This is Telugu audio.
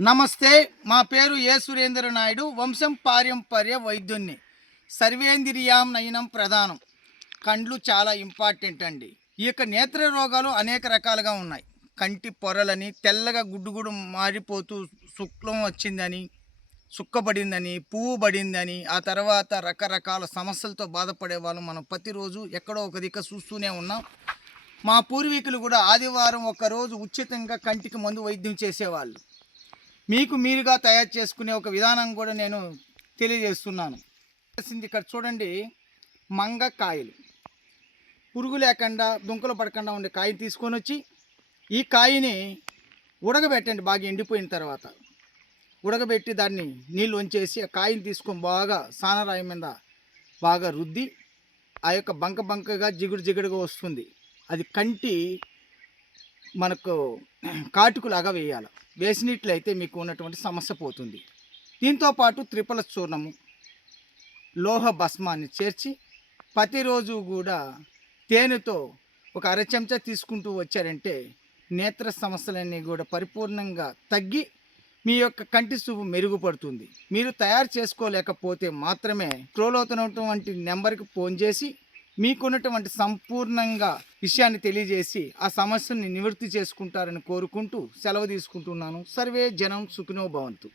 నమస్తే. మా పేరు ఏ. సురేంద్ర నాయుడు. వంశం పారంపర్య వైద్యున్ని. సర్వేంద్రియాం నయనం ప్రధానం. కండ్లు చాలా ఇంపార్టెంట్ అండి. ఈ యొక్క నేత్ర రోగాలు అనేక రకాలుగా ఉన్నాయి. కంటి పొరలని, తెల్లగా గుడ్డుగుడు మారిపోతూ శుక్లం వచ్చిందని, సుక్కబడిందని, పువ్వు పడిందని, ఆ తర్వాత రకరకాల సమస్యలతో బాధపడే వాళ్ళు మనం ప్రతిరోజు ఎక్కడో ఒక దిక్కు చూస్తూనే ఉన్నాం. మా పూర్వీకులు కూడా ఆదివారం ఒకరోజు ఉచితంగా కంటికి మందు వైద్యం చేసేవాళ్ళు. మీకు మీరుగా తయారు చేసుకునే ఒక విధానం కూడా నేను తెలియజేస్తున్నాను. ఇక్కడ చూడండి, మంగకాయలు పురుగు లేకుండా దుంకలు పడకుండా ఉండే కాయని తీసుకొని వచ్చి ఈ కాయని ఉడకబెట్టండి. బాగా ఎండిపోయిన తర్వాత ఉడకబెట్టి దాన్ని నీళ్ళు వంచేసి ఆ కాయని తీసుకొని బాగా సానరాయి మీద బాగా రుద్ది ఆ యొక్క బంకగా జిగుడుగా వస్తుంది. అది కంటి మనకు కాటుకులాగా వేయాలి. వేసినట్లయితే మీకు ఉన్నటువంటి సమస్య పోతుంది. దీంతోపాటు త్రిఫల చూర్ణము, లోహ భస్మాన్ని చేర్చి ప్రతిరోజు కూడా తేనెతో ఒక అర చెంచా తీసుకుంటూ వచ్చారంటే నేత్ర సమస్యలన్నీ కూడా పరిపూర్ణంగా తగ్గి మీ యొక్క కంటి చూపు మెరుగుపడుతుంది. మీరు తయారు చేసుకోలేకపోతే మాత్రమే స్క్రోల్ అవుతున్నటువంటి నెంబర్కి ఫోన్ చేసి మీకున్నటువంటి సంపూర్ణంగా విషయాన్ని తెలియజేసి ఆ సమస్యని నివృత్తి చేసుకుంటారని కోరుకుంటూ సెలవు తీసుకుంటున్నాను. సర్వే జనం సుఖినో భవంతు.